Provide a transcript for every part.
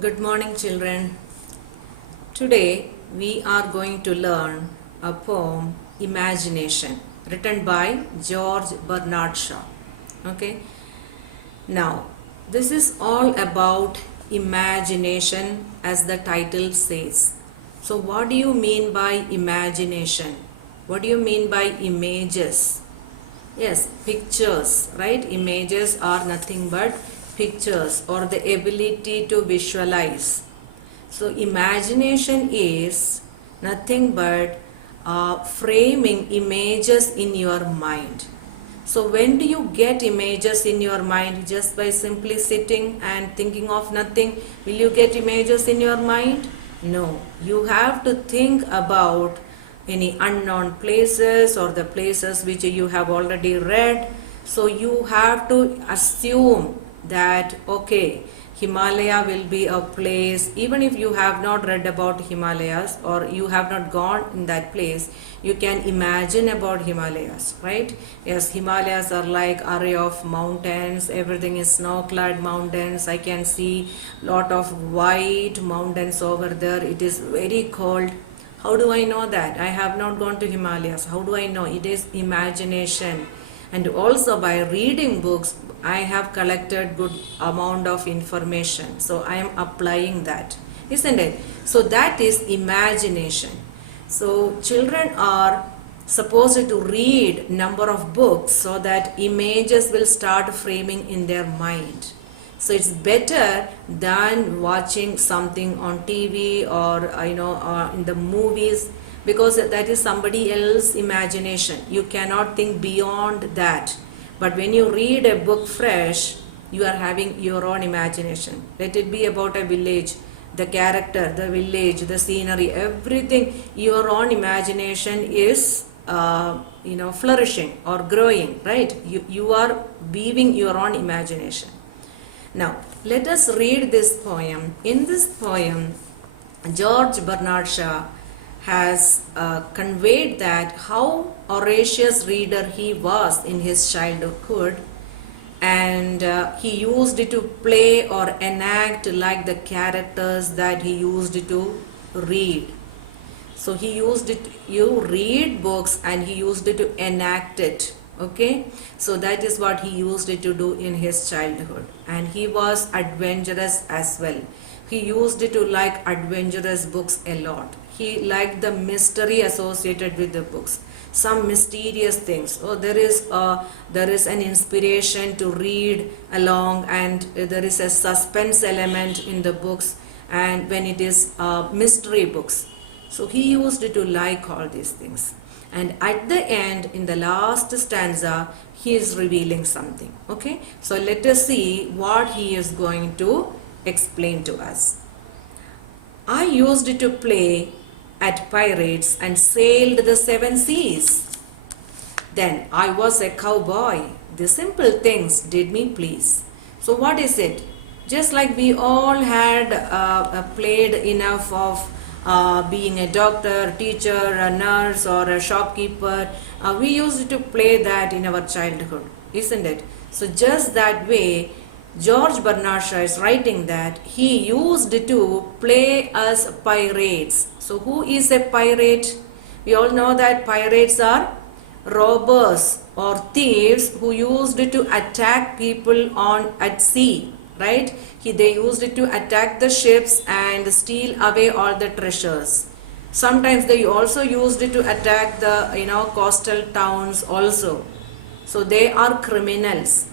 Good morning, children. Today we are going to learn a poem, Imagination, written by George Bernard Shaw. Okay, now this is all about imagination, as the title says. So, what do you mean by imagination? What do you mean by images? Yes, pictures, right? Images are nothing but pictures or the ability to visualize. So, imagination is nothing but framing images in your mind. So, when do you get images in your mind? Just by simply sitting and thinking of nothing, will you get images in your mind? No, you have to think about any unknown places or the places which you have already read. So you have to assume that okay, Himalaya will be a place. Even if you have not read about Himalayas or you have not gone in that place, you can imagine about Himalayas, right? Yes, Himalayas are like array of mountains. Everything is snow-clad mountains. I can see lot of white mountains over there. It is very cold. How do I know that? I have not gone to Himalayas. How do I know? It is imagination. And also by reading books, I have collected good amount of information. So I am applying that, isn't it? So that is imagination. So children are supposed to read number of books so that images will start framing in their mind. So it's better than watching something on TV or in the movies, because that is somebody else's imagination. You cannot think beyond that. But when you read a book fresh, you are having your own imagination. Let it be about a village, the character, the village, the scenery, everything. Your own imagination is flourishing or growing, right? You are weaving your own imagination. Now, let us read this poem. In this poem, George Bernard Shaw has conveyed that how audacious reader he was in his childhood, and he used it to play or enact like the characters that he used to read. So he used it, you read books and he used it to enact it. Okay, so that is what he used it to do in his childhood. And he was adventurous as well. He used it to like adventurous books a lot. He liked the mystery associated with the books, some mysterious things. Oh, there is an inspiration to read along, and there is a suspense element in the books, and when it is mystery books. So he used to like all these things. And at the end, in the last stanza, he is revealing something. Okay, so let us see what he is going to explain to us. I used to play at pirates and sailed the seven seas. Then I was a cowboy. The simple things did me please. So what is it? Just like we all had played enough of being a doctor, teacher, a nurse, or a shopkeeper, we used to play that in our childhood, isn't it? So just that way, George Bernard Shaw is writing that he used to play as pirates. So who is a pirate? We all know that pirates are robbers or thieves who used to attack people at sea, right? They used it to attack the ships and steal away all the treasures. Sometimes they also used it to attack the coastal towns also. So they are criminals.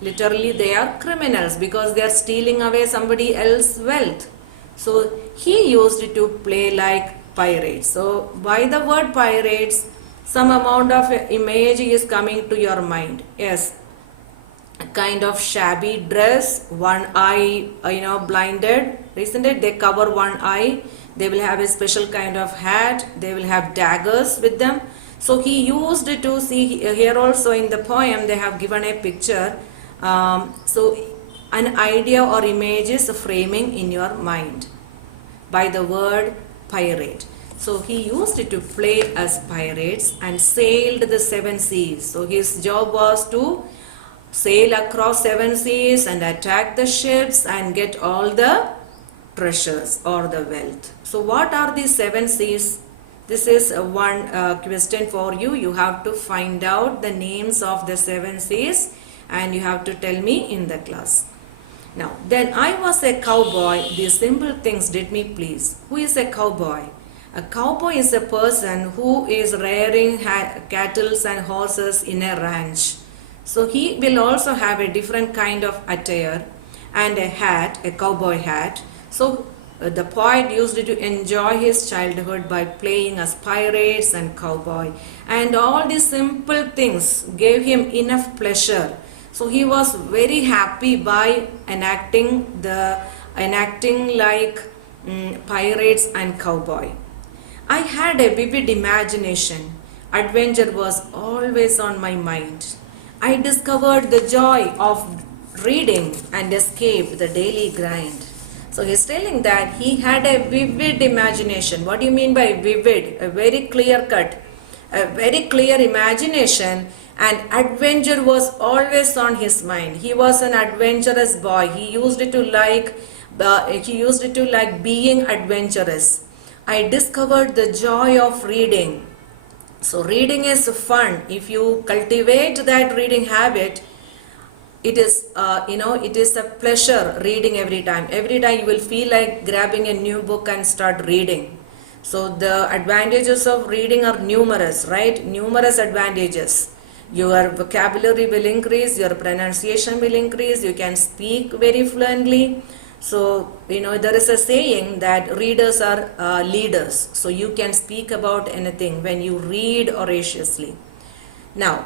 Literally they are criminals because they are stealing away somebody else's wealth. So he used it to play like pirates. So by the word pirates, some amount of image is coming to your mind. Yes, a kind of shabby dress, one eye blinded, isn't it? They cover one eye. They will have a special kind of hat. They will have daggers with them. So he used it to see here also in the poem they have given a picture. So an idea or image is framing in your mind by the word pirate. So he used it to play as pirates and sailed the seven seas. So his job was to sail across seven seas and attack the ships and get all the treasures or the wealth. So what are the seven seas? This is one question for you. You have to find out the names of the seven seas and you have to tell me in the class. Now, then I was a cowboy, these simple things did me please. Who is a cowboy? A cowboy is a person who is rearing cattle and horses in a ranch. So he will also have a different kind of attire and a hat, a cowboy hat. So the poet used to enjoy his childhood by playing as pirates and cowboy, and all these simple things gave him enough pleasure. So he was very happy by enacting like pirates and cowboy. I had a vivid imagination. Adventure was always on my mind. I discovered the joy of reading and escaped the daily grind. So he's telling that he had a vivid imagination. What do you mean by vivid? A very clear cut, a very clear imagination, and adventure was always on his mind. He was an adventurous boy. He used to like being adventurous. I discovered the joy of reading. So reading is fun. If you cultivate that reading habit, it is it is a pleasure reading every time. Every time you will feel like grabbing a new book and start reading. So the advantages of reading are numerous, right? Numerous advantages. Your vocabulary will increase, your pronunciation will increase, you can speak very fluently. So, there is a saying that readers are leaders. So you can speak about anything when you read voraciously. Now,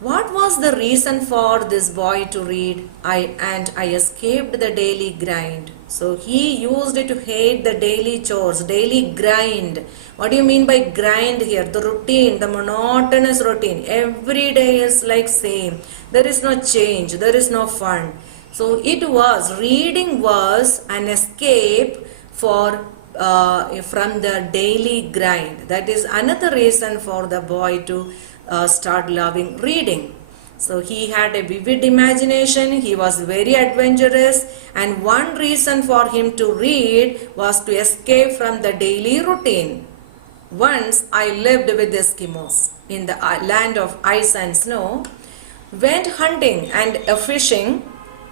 what was the reason for this boy to read? I escaped the daily grind. So he used to hate the daily chores, daily grind. What do you mean by grind here? The routine, the monotonous routine. Every day is like same. There is no change. There is no fun. So reading was an escape from the daily grind. That is another reason for the boy to start loving reading. So he had a vivid imagination, he was very adventurous, and one reason for him to read was to escape from the daily routine. Once I lived with Eskimos in the land of ice and snow, went hunting and fishing.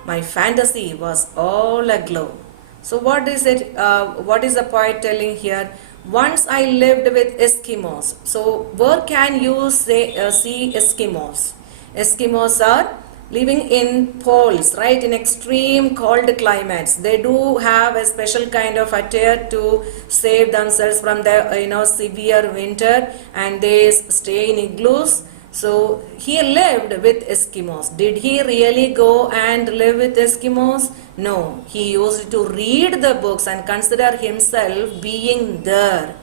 My fantasy was all aglow. So what is it? What is the poet telling here? Once I lived with Eskimos. So where can you see Eskimos? Eskimos are living in poles, right? In extreme cold climates. They do have a special kind of attire to save themselves from the severe winter, and they stay in igloos. So he lived with Eskimos. Did he really go and live with Eskimos? No. He used to read the books and consider himself being there.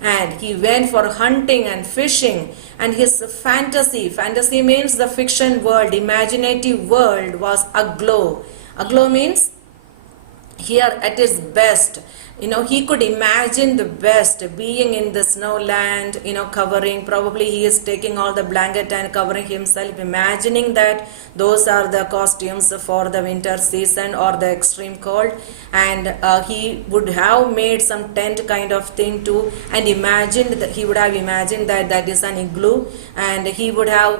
And he went for hunting and fishing, and his fantasy means the fiction world, imaginative world, was aglow. Aglow means here at his best. He could imagine the best, being in the snow land, covering, probably he is taking all the blanket and covering himself, imagining that those are the costumes for the winter season or the extreme cold, and he would have made some tent kind of thing too, and he would have imagined that is an igloo, and he would have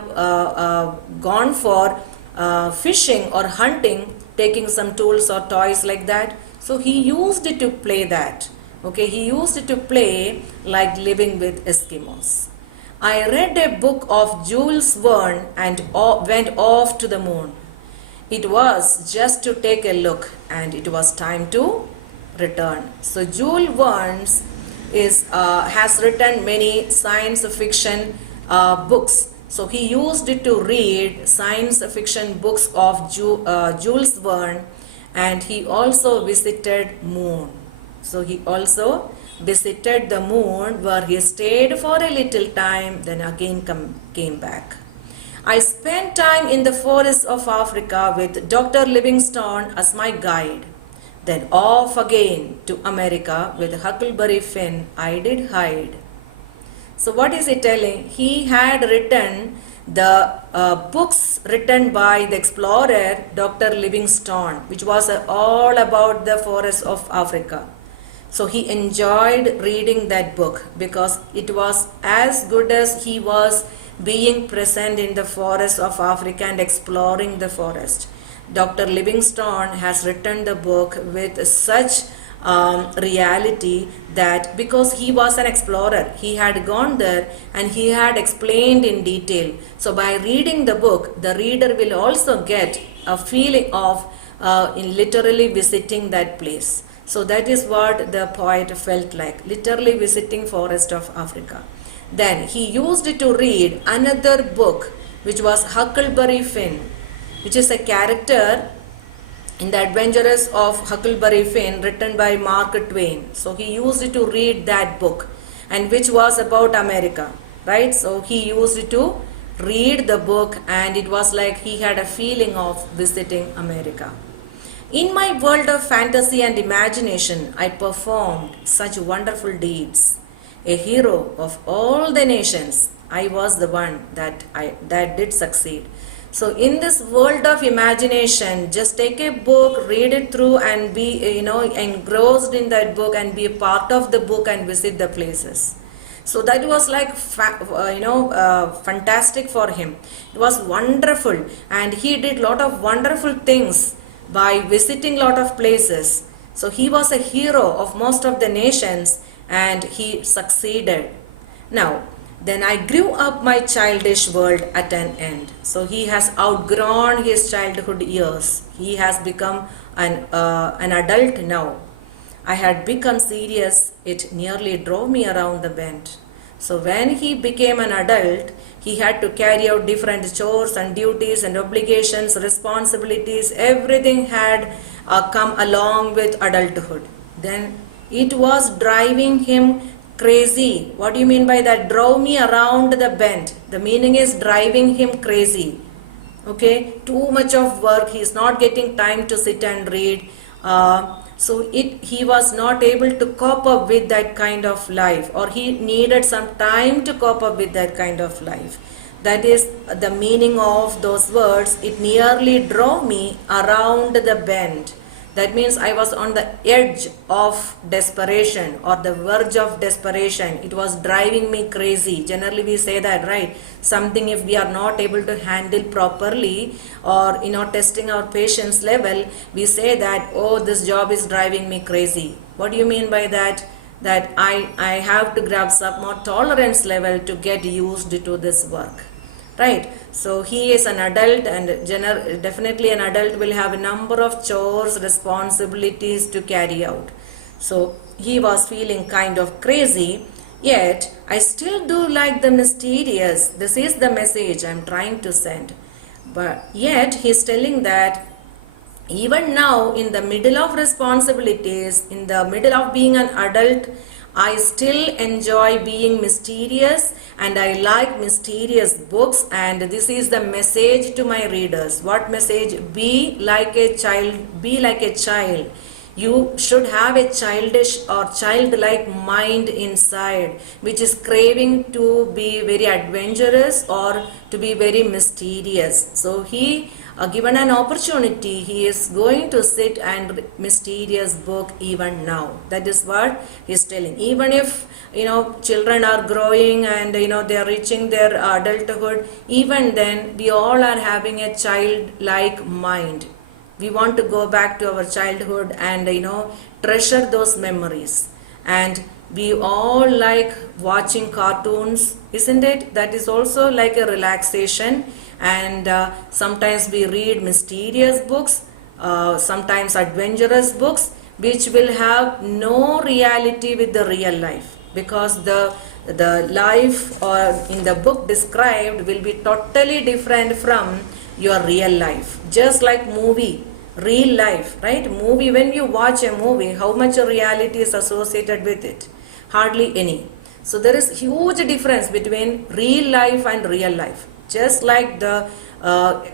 gone for fishing or hunting, taking some tools or toys like that. So he used to play that. Okay, he used to play like living with Eskimos. I read a book of Jules Verne and went off to the moon. It was just to take a look, and it was time to return. So Jules Verne has written many science fiction books. So he used to read science fiction books of Jules Verne, and he also visited moon. So he also visited the moon, where he stayed for a little time, then again came back. I spent time in the forests of Africa with Dr. Livingstone as my guide. Then off again to America with Huckleberry Finn I did hide. So what is he telling? He had written the books written by the explorer Dr. Livingstone, which was all about the forests of Africa. So he enjoyed reading that book because it was as good as he was being present in the forests of Africa and exploring the forest. Dr. Livingstone has written the book with such reality that because he was an explorer, he had gone there and he had explained in detail. So by reading the book, the reader will also get a feeling of in literally visiting that place. So that is what the poet felt like, literally visiting forest of Africa. Then he used to read another book which was Huckleberry Finn, which is a character in the Adventures of Huckleberry Finn written by Mark Twain. So he used to read that book, and which was about America, right? So he used to read the book and it was like he had a feeling of visiting America. In my world of fantasy and imagination, I performed such wonderful deeds. A hero of all the nations, I was the one that did succeed. So in this world of imagination, just take a book, read it through and be, engrossed in that book and be a part of the book and visit the places. So that was like, fantastic for him. It was wonderful and he did lot of wonderful things by visiting lot of places. So he was a hero of most of the nations and he succeeded. Now, then I grew up my childish world at an end. So he has outgrown his childhood years. He has become an adult now. I had become serious. It nearly drove me around the bend. So when he became an adult, he had to carry out different chores and duties and obligations, responsibilities. Everything had come along with adulthood. Then it was driving him crazy. What do you mean by that? Drove me around the bend. The meaning is driving him crazy. Okay, too much of work. He is not getting time to sit and read. So he was not able to cope up with that kind of life, or he needed some time to cope up with that kind of life. That is the meaning of those words. It nearly drove me around the bend. That means I was on the edge of desperation or the verge of desperation. It was driving me crazy. Generally we say that, right? Something if we are not able to handle properly or testing our patience level, we say that, oh, this job is driving me crazy. What do you mean by that? That I have to grab some more tolerance level to get used to this work. Right, so he is an adult and definitely an adult will have a number of chores, responsibilities to carry out. So he was feeling kind of crazy, yet I still do like the mysterious. This is the message I'm trying to send. But yet he's telling that even now in the middle of responsibilities, in the middle of being an adult, I still enjoy being mysterious and I like mysterious books, and this is the message to my readers. What message? Be like a child, be like a child. You should have a childish or childlike mind inside, which is craving to be very adventurous or to be very mysterious. So he given an opportunity, he is going to sit and read mysterious book even now. That is what he is telling. Even if children are growing and they are reaching their adulthood, even then we all are having a childlike mind. We want to go back to our childhood and treasure those memories. And we all like watching cartoons, isn't it? That is also like a relaxation. And sometimes we read mysterious books, sometimes adventurous books, which will have no reality with the real life, because the life or in the book described will be totally different from your real life. Just like movie, real life, right? Movie, when you watch a movie, how much reality is associated with it? Hardly any. So there is huge difference between real life and real life. Just like the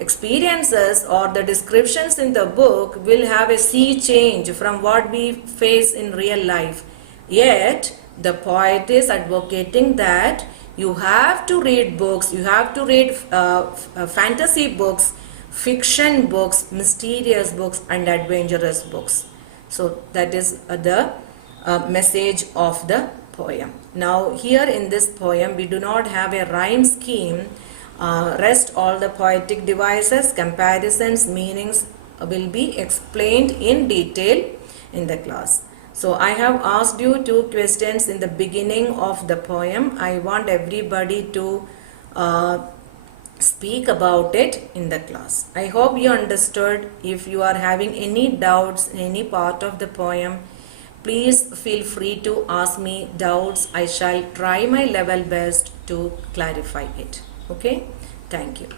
experiences or the descriptions in the book will have a sea change from what we face in real life. Yet The poet is advocating that you have to read books, you have to read fantasy books, fiction books, mysterious books, and adventurous books. So that is the message of the poem. Now here in this poem we do not have a rhyme scheme. Rest all the poetic devices, comparisons, meanings will be explained in detail in the class. So I have asked you 2 questions in the beginning of the poem. I want everybody to speak about it in the class. I hope you understood. If you are having any doubts in any part of the poem, please feel free to ask me doubts. I shall try my level best to clarify it. Okay? Thank you.